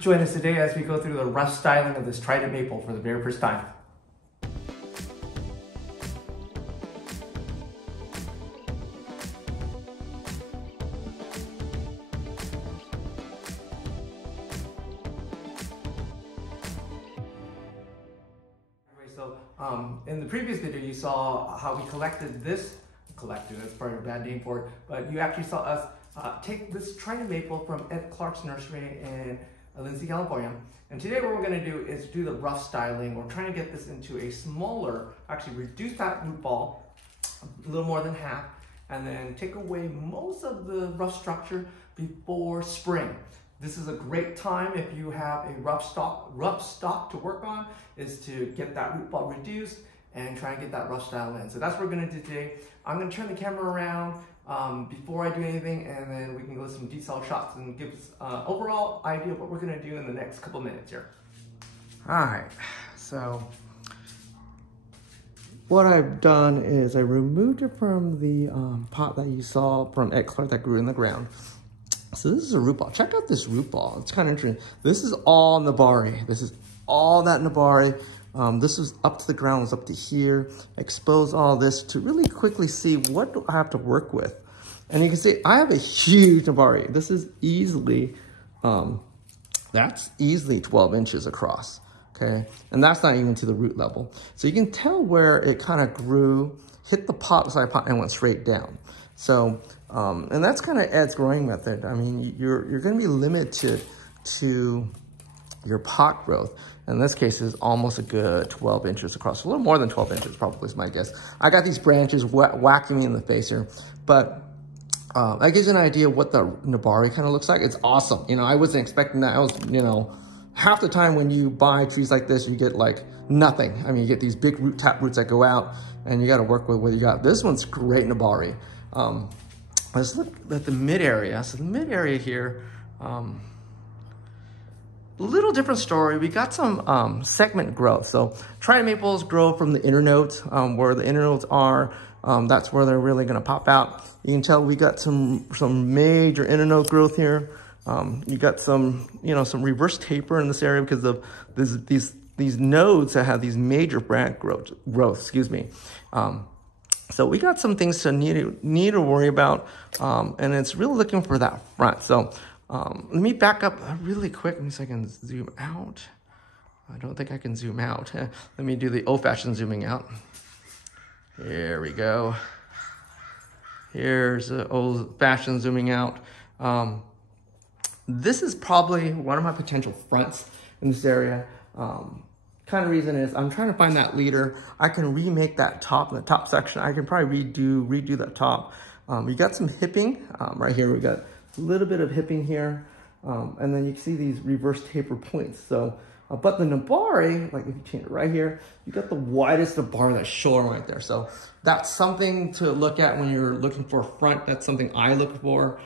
Join us today as we go through the rough styling of this Trident maple for the very first time. In the previous video, you saw how we collected this, that's probably a bad name for it, but you actually saw us take this Trident maple from Ed Clark's nursery in Lindsay, California. And today what we're gonna do is do the rough styling. We're trying to get this into a smaller, actually reduce that root ball a little more than half, and then take away most of the rough structure before spring. This is a great time if you have a rough stock to work on, is to get that root ball reduced and try and get that rough style in. So that's what we're gonna do today. I'm gonna turn the camera around before I do anything, and then we can go some detailed shots and give us an overall idea of what we're gonna do in the next couple minutes here. All right, so what I've done is I removed it from the pot that you saw from Ed Clark that grew in the ground. So this is a root ball. Check out this root ball. It's kind of interesting. This is all Nabari. This is all that Nabari. This was up to the ground, was up to here. Expose all this to really quickly see what do I have to work with. And you can see I have a huge Nabari. This is easily, that's easily 12 inches across, okay? And that's not even to the root level. So you can tell where it kind of grew, hit the pot beside pot and went straight down. So, and that's kind of Ed's growing method. I mean, you're going to be limited to your pot growth. In this case, is almost a good 12 inches across. A little more than 12 inches, probably is my guess. I got these branches whacking me in the face here, but that gives you an idea of what the Nabari kind of looks like. It's awesome. You know, I wasn't expecting that. I was, you know, half the time when you buy trees like this, you get like nothing. I mean, you get these big tap roots that go out, and you got to work with what you got. This one's great Nabari. Let's look at the mid area. So the mid area here, little different story. We got some segment growth. So Trident maples grow from the inner nodes, where the inner nodes are. That's where they're really going to pop out. You can tell we got some major inner node growth here. You got some, you know, some reverse taper in this area because of these nodes that have these major branch growth. Excuse me. So we got some things to need to worry about, and it's really looking for that front. So let me back up really quick. Let me see if I can zoom out. I don't think I can zoom out. Let me do the old-fashioned zooming out. Here we go. Here's the old-fashioned zooming out. This is probably one of my potential fronts in this area. Kind of reason is I'm trying to find that leader. I can remake that top in the top section. I can probably redo that top. We got some hipping right here. We got a little bit of hipping here, and then you can see these reverse taper points. So, but the Nabari, like if you change it right here, you got the widest Nabari that's showing right there. So that's something to look at when you're looking for a front. That's something I look for.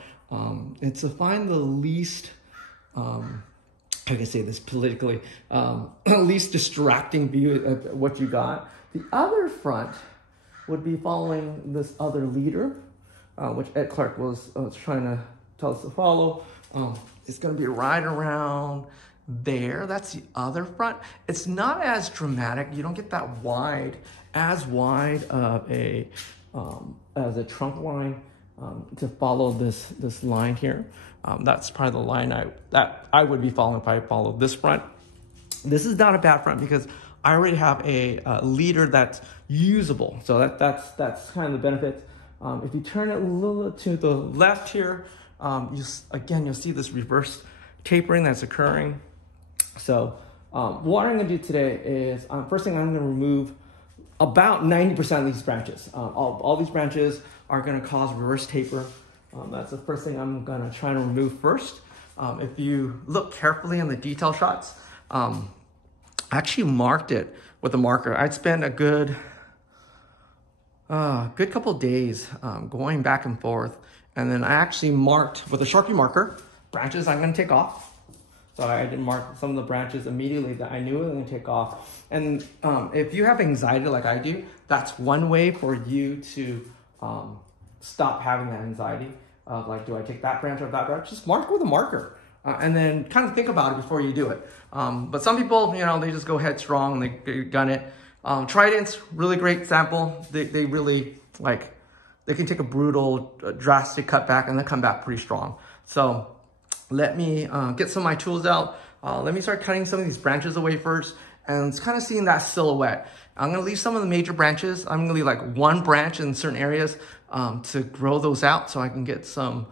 It's to find the least, I can say this politically, least distracting view of what you got. The other front would be following this other leader, which Ed Clark was trying to tell us to follow. It's going to be right around there. That's the other front. It's not as dramatic. You don't get that as wide of a as a trunk line to follow this line here. That's probably the line that I would be following if I followed this front. This is not a bad front because I already have a leader that's usable. So that's kind of the benefit. If you turn it a little to the left here, you'll see this reverse tapering that's occurring. So what I'm gonna do today is, first thing I'm gonna remove about 90% of these branches. All these branches are gonna cause reverse taper. That's the first thing I'm gonna try to remove first. If you look carefully in the detail shots, I actually marked it with a marker. I'd spend a good couple days going back and forth. And then I actually marked with a Sharpie marker branches I'm gonna take off. So I did mark some of the branches immediately that I knew I was gonna take off. And if you have anxiety like I do, that's one way for you to stop having that anxiety of like, do I take that branch or that branch? Just mark with a marker. and then kind of think about it before you do it. But some people, you know, they just go headstrong and they gun it. Trident's really great sample. They really like, they can take a brutal, drastic cutback and then come back pretty strong. So let me get some of my tools out. Let me start cutting some of these branches away first and kind of seeing that silhouette. I'm gonna leave some of the major branches. I'm gonna leave like one branch in certain areas to grow those out so I can get some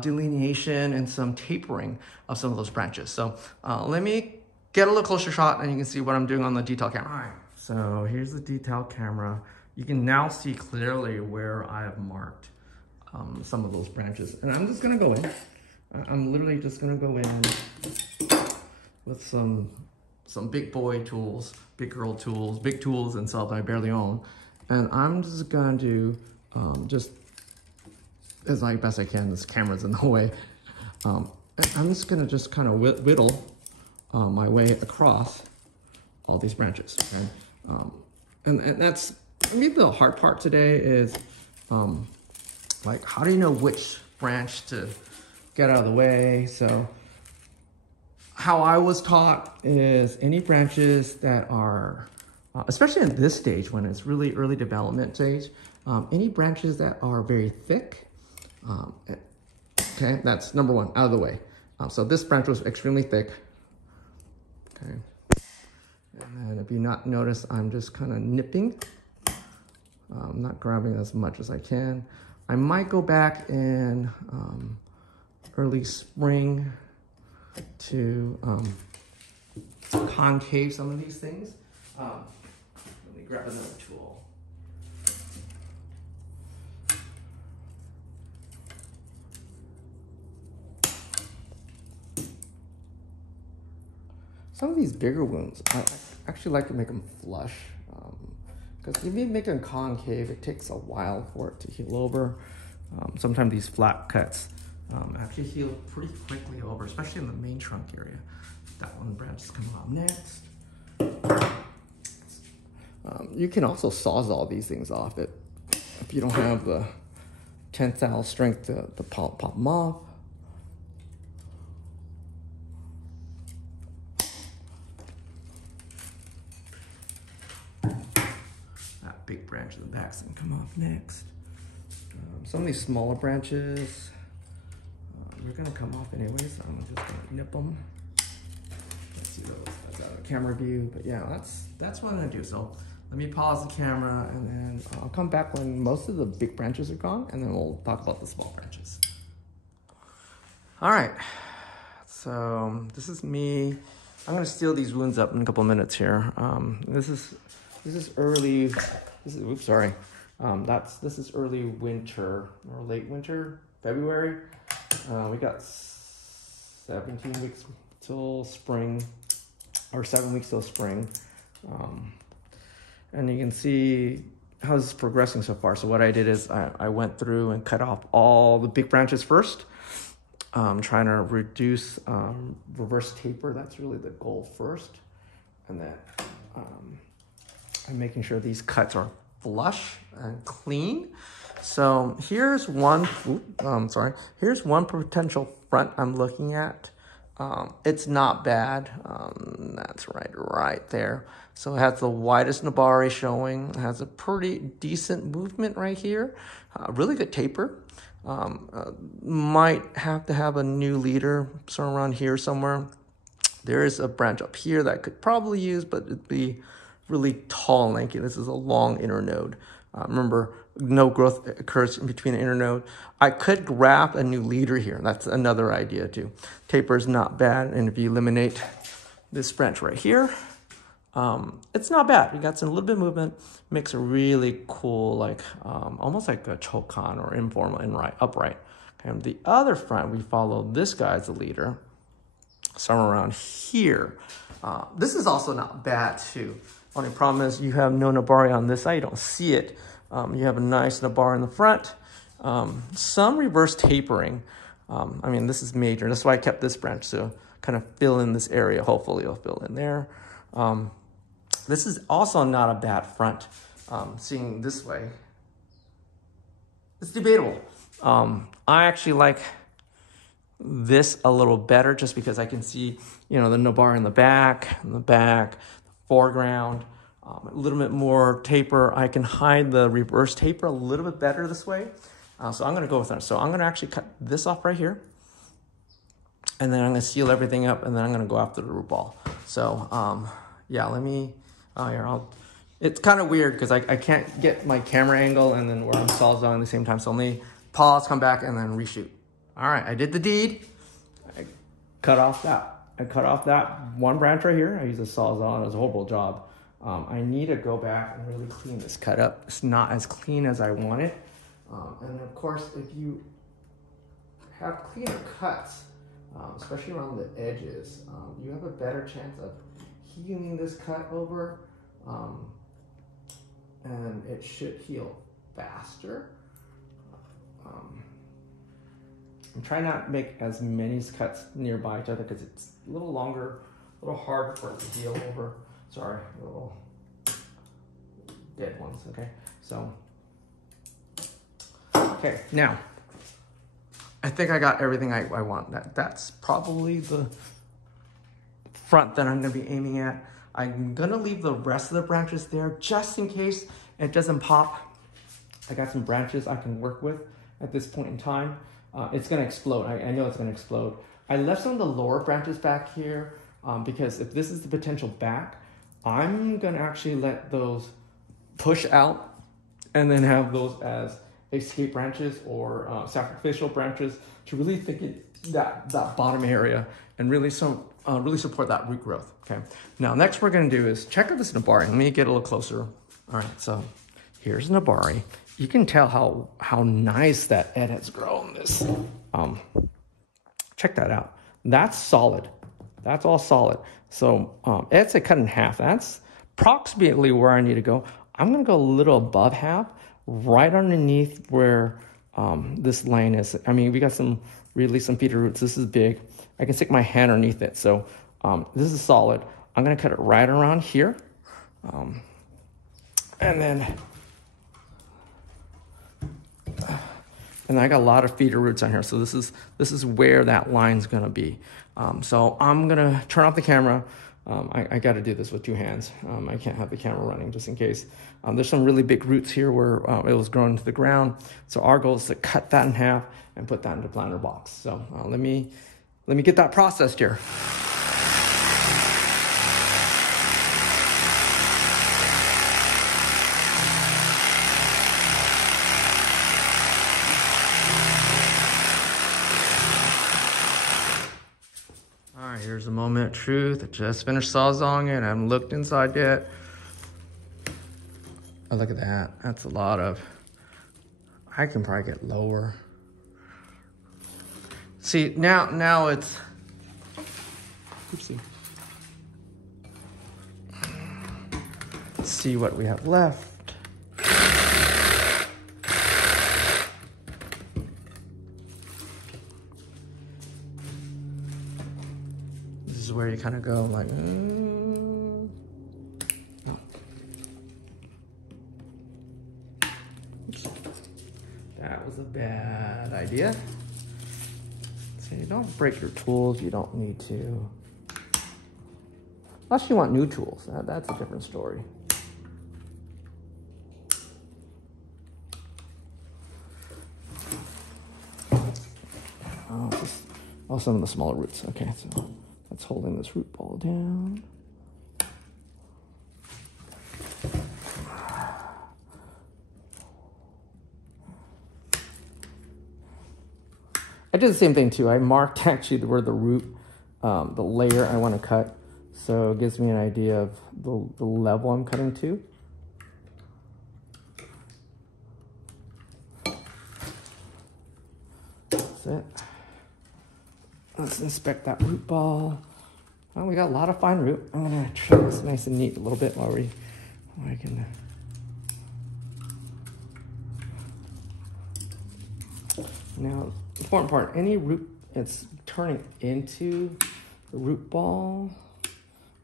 delineation and some tapering of some of those branches. So let me get a little closer shot and you can see what I'm doing on the detail camera. All right, so here's the detail camera. You can now see clearly where I have marked some of those branches. And I'm just gonna go in. I'm literally just gonna go in with some big boy tools, big girl tools, big tools and stuff that I barely own. And I'm just gonna do just as best I can. This camera's in the way. I'm just gonna just kind of whittle my way across all these branches. Okay? And that's, I mean, the hard part today is like, how do you know which branch to get out of the way? So how I was taught is any branches that are, especially in this stage when it's really early development stage, any branches that are very thick, okay, that's number one, out of the way. So this branch was extremely thick, okay. And then if you not notice, I'm just kind of nipping. I'm not grabbing as much as I can. I might go back in early spring to concave some of these things. Let me grab another tool. Some of these bigger wounds, I actually like to make them flush. Because if you make them concave, it takes a while for it to heal over. Sometimes these flat cuts actually heal pretty quickly over, especially in the main trunk area. That one branch is coming off next. You can also sawzall these things off if you don't have the tensile strength to pop them off. Big branch in the back is gonna come off next. Some of these smaller branches, they're gonna come off anyway, so I'm just gonna nip them. Let's see those, that's out of camera view, but yeah, that's what I'm gonna do. So let me pause the camera and then I'll come back when most of the big branches are gone and then we'll talk about the small branches. All right, so this is me. I'm gonna seal these wounds up in a couple of minutes here. This is early. Oops, sorry. This is early winter or late winter, February. We got 17 weeks till spring, or 7 weeks till spring. And you can see how this is progressing so far. So what I did is I went through and cut off all the big branches first. Trying to reduce reverse taper. That's really the goal first. And then I'm making sure these cuts are flush and clean. So here's one, here's one potential front I'm looking at. It's not bad. That's right there. So it has the widest nabare showing. It has a pretty decent movement right here. Really good taper. Might have to have a new leader somewhere around here somewhere. There is a branch up here that I could probably use, but it'd be really tall and lanky. This is a long internode. Remember, no growth occurs in between an internode. I could grab a new leader here. That's another idea too. Taper is not bad, and if you eliminate this branch right here, it's not bad. You got some little bit of movement, makes a really cool, like almost like a chokan or informal and upright. Okay, and the other front, we follow this guy as a leader, somewhere around here. This is also not bad too. Only problem is you have no nabari on this side. You don't see it. You have a nice nabari in the front. Some reverse tapering. I mean, this is major. That's why I kept this branch, so kind of fill in this area. Hopefully it'll fill in there. This is also not a bad front. Seeing this way, it's debatable. I actually like this a little better just because I can see, you know, the nabari in the back, the foreground, a little bit more taper. I can hide the reverse taper a little bit better this way. So I'm gonna go with that. So I'm gonna actually cut this off right here, and then I'm gonna seal everything up, and then I'm gonna go after the root ball. So yeah, let me, it's kind of weird because I can't get my camera angle and then where I'm sawzalling at the same time. So let me pause, come back, and then reshoot. All right, I did the deed. I cut off that one branch right here. I used a sawzall, and it was a horrible job. I need to go back and really clean this cut up. It's not as clean as I want it. And of course, if you have cleaner cuts, especially around the edges, you have a better chance of healing this cut over, and it should heal faster. And try not to make as many cuts nearby each other because it's a little longer, a little hard for it to heal over. Sorry, a little dead ones, okay? So, okay, now, I think I got everything I want. That's probably the front that I'm gonna be aiming at. I'm gonna leave the rest of the branches there just in case it doesn't pop. I got some branches I can work with at this point in time. It's gonna explode. I know it's gonna explode. I left some of the lower branches back here because if this is the potential back, I'm gonna actually let those push out and then have those as escape branches or sacrificial branches to really thicken that bottom area and really really support that root growth. Okay. Now next we're gonna do is check out this nabari. Let me get a little closer. All right, so here's nabari. You can tell how nice that Ed has grown this. Check that out. That's solid. That's all solid. So Ed said cut in half. That's approximately where I need to go. I'm gonna go a little above half, right underneath where this line is. I mean, we got some feeder roots. This is big. I can stick my hand underneath it. So this is solid. I'm gonna cut it right around here. And I got a lot of feeder roots on here. So this is where that line's gonna be. So I'm gonna turn off the camera. I gotta do this with two hands. I can't have the camera running just in case. There's some really big roots here where it was grown into the ground. So our goal is to cut that in half and put that into planter box. So let me get that processed here. Here's the moment of truth. I just finished sawzalling it. I haven't looked inside yet. Oh, look at that. That's a lot of... I can probably get lower. See, now it's... Oopsie. Let's see what we have left. This is where you kind of go like, no. Oops. That was a bad idea. So you don't break your tools, you don't need to. Unless you want new tools, that's a different story. Oh, some of the smaller roots. Okay, so that's holding this root ball down. I did the same thing too. I marked actually where the root, the layer I want to cut. So it gives me an idea of the level I'm cutting to. That's it. Let's inspect that root ball. Well, we got a lot of fine root. I'm gonna trim this nice and neat a little bit while I can. Now, important part, any root that's turning into the root ball,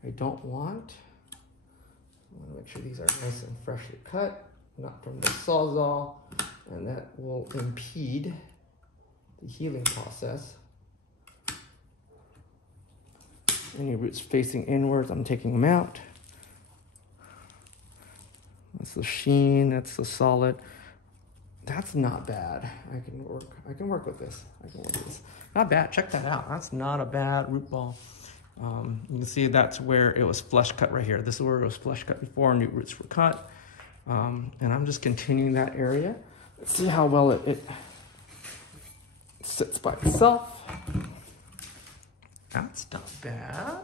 I don't want. I want to make sure these are nice and freshly cut, not from the sawzall, and that will impede the healing process. Any roots facing inwards, I'm taking them out. That's the sheen, that's the solid. That's not bad. I can work with this. Not bad, check that out. That's not a bad root ball. You can see that's where it was flush cut right here. This is where it was flush cut before new roots were cut. And I'm just continuing that area. Let's see how well it sits by itself. That's not bad.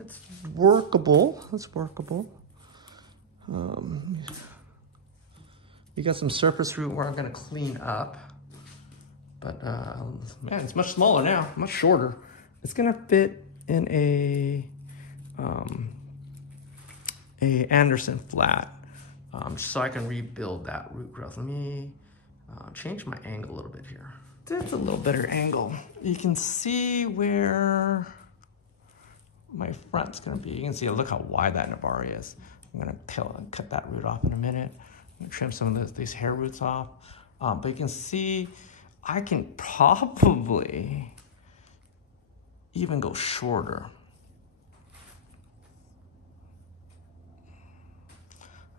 It's workable. It's workable. You got some surface root where I'm going to clean up. But man, it's much smaller now, much shorter. It's going to fit in a Anderson flat, so I can rebuild that root growth. Let me change my angle a little bit here. That's a little better angle. You can see where my front's gonna be. You can see, look how wide that nabari is. I'm gonna cut that root off in a minute. I'm gonna trim some of these hair roots off. But you can see, I can probably even go shorter.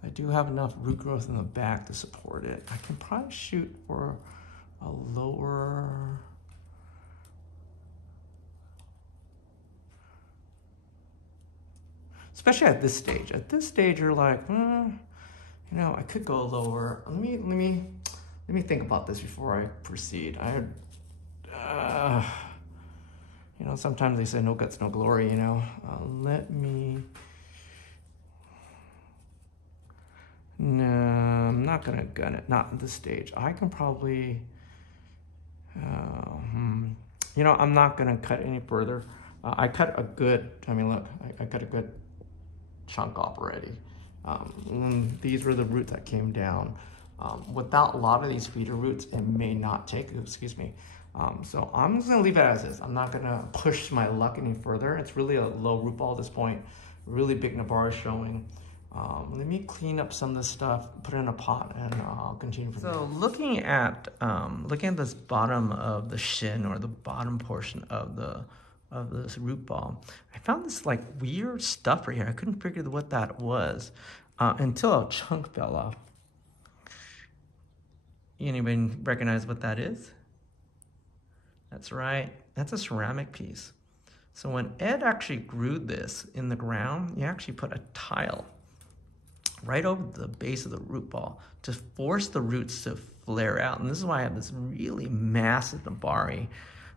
I do have enough root growth in the back to support it. I can probably shoot for a lower, especially at this stage. At this stage, you're like, you know, I could go lower. Let me think about this before I proceed. You know, sometimes they say no guts, no glory, you know. No, I'm not gonna gun it, not at this stage. I can probably, you know, I'm not gonna cut any further. I cut a good, I mean, look, I cut a good chunk off already. These were the roots that came down. Without a lot of these feeder roots, it may not take, excuse me. So I'm just gonna leave it as is. I'm not gonna push my luck any further. It's really a low root ball at this point. Really big nabari showing. Let me clean up some of this stuff, put it in a pot, and I'll continue from there. So looking at this bottom of the shin, or the bottom portion of this root ball, I found this like weird stuff right here. I couldn't figure what that was until a chunk fell off. Anybody recognize what that is? That's right, that's a ceramic piece. So when Ed actually grew this in the ground, he actually put a tile right over the base of the root ball to force the roots to flare out. And this is why I have this really massive nabari.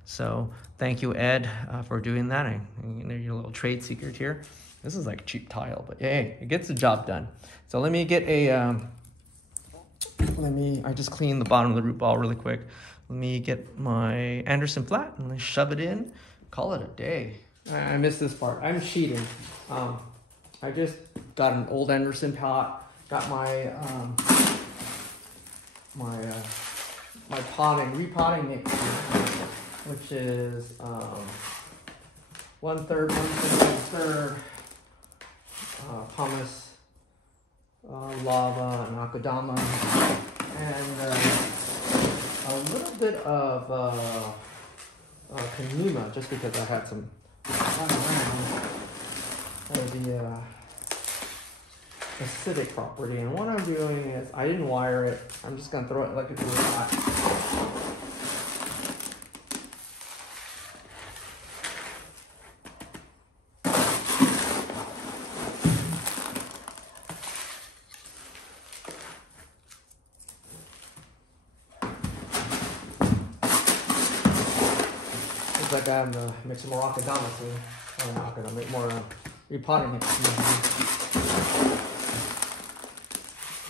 So thank you, Ed, for doing that. And your little trade secret here. This is like cheap tile, but hey, it gets the job done. So let me get a, I just cleaned the bottom of the root ball really quick. Let me get my Anderson flat and then shove it in, call it a day. I missed this part, I'm cheating. I just got an old Anderson pot, got my my repotting mix, which is 1/3, 1/3 pumice, lava, and akadama, and a little bit of kanima, just because I had some the acidic property. And what I'm doing is, I didn't wire it, I'm just gonna throw it like it's really hot. Looks like I have to make some more akadama too. I'm not gonna make more repotting mix. I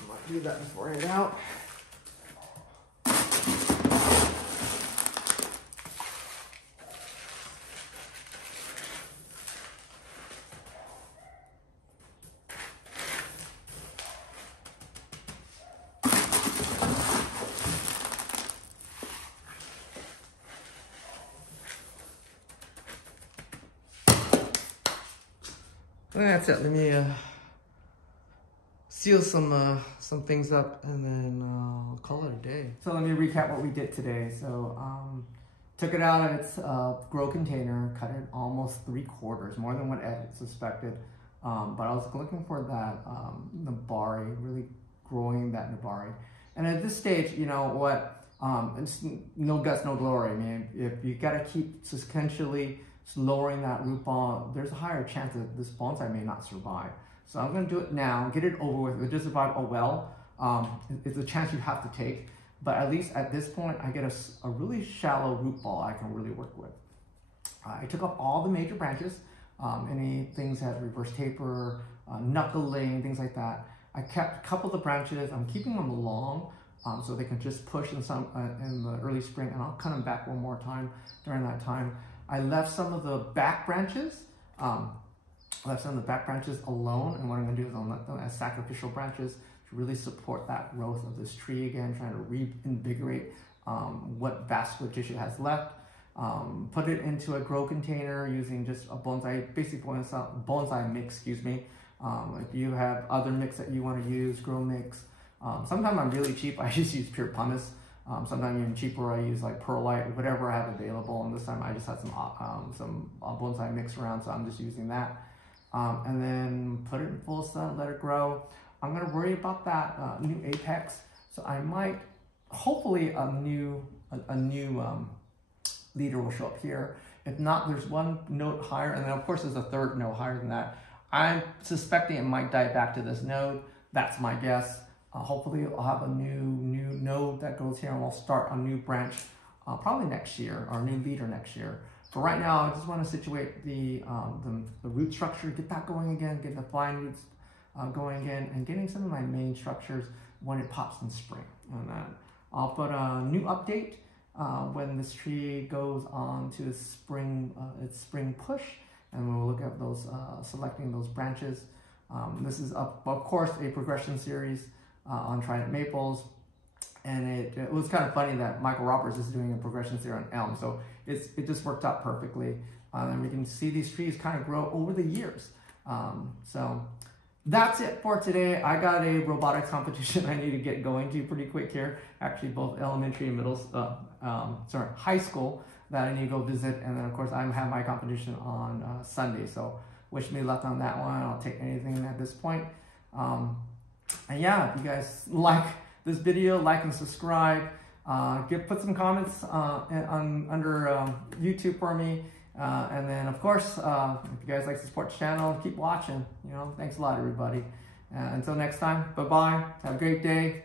might do that before I head out. That's it. Let me seal some things up, and then I'll call it a day. So let me recap what we did today. So Took it out of its grow container, cut it almost 3/4, more than what Ed suspected. But I was looking for that Nabari, really growing that Nabari. And at this stage, you know what, it's no guts, no glory. I mean, if you gotta keep sequentially lowering that root ball, there's a higher chance that this bonsai may not survive. So I'm gonna do it now, get it over with. If it does survive, oh well. It's a chance you have to take. But at least at this point, I get a really shallow root ball I can really work with. I took off all the major branches, any things that reverse taper, knuckling, things like that. I kept a couple of the branches. I'm keeping them long so they can just push in the early spring, and I'll cut them back one more time during that time. I left some of the back branches. alone, and what I'm going to do is I'll let them as sacrificial branches to really support that growth of this tree again, trying to reinvigorate what vascular tissue has left. Put it into a grow container using just a bonsai, basic bonsai mix, excuse me. If you have other mix that you want to use, grow mix. Sometimes I'm really cheap, I just use pure pumice. Sometimes even cheaper, I use like perlite, whatever I have available. And this time I just had some bonsai mix around, so I'm just using that. And then put it in full sun, let it grow. I'm gonna worry about that new apex. So I might, hopefully a new leader will show up here. If not, there's one note higher, and then of course there's a third note higher than that. I'm suspecting it might die back to this node. That's my guess. Hopefully I'll have a new node that goes here, and we'll start a new branch probably next year, or new leader next year. For right now, I just want to situate the root structure, get that going again, get the fine roots going again, and getting some of my main structures when it pops in spring. And then I'll put a new update when this tree goes on to its spring push, and we'll look at those selecting those branches. This is of course a progression series on Trident maples, and it was kind of funny that Michael Roberts is doing a progression series on elm, so it just worked out perfectly. And we can see these trees kind of grow over the years. So that's it for today. I got a robotics competition I need to get going to pretty quick here. Actually, both elementary and high school that I need to go visit. And then of course I have my competition on Sunday. So wish me luck on that one. I'll take anything at this point. And yeah, if you guys like this video, like and subscribe. Put some comments under YouTube for me. And then of course, if you guys like to support the channel, keep watching. You know, thanks a lot, everybody. Until next time, bye-bye. Have a great day.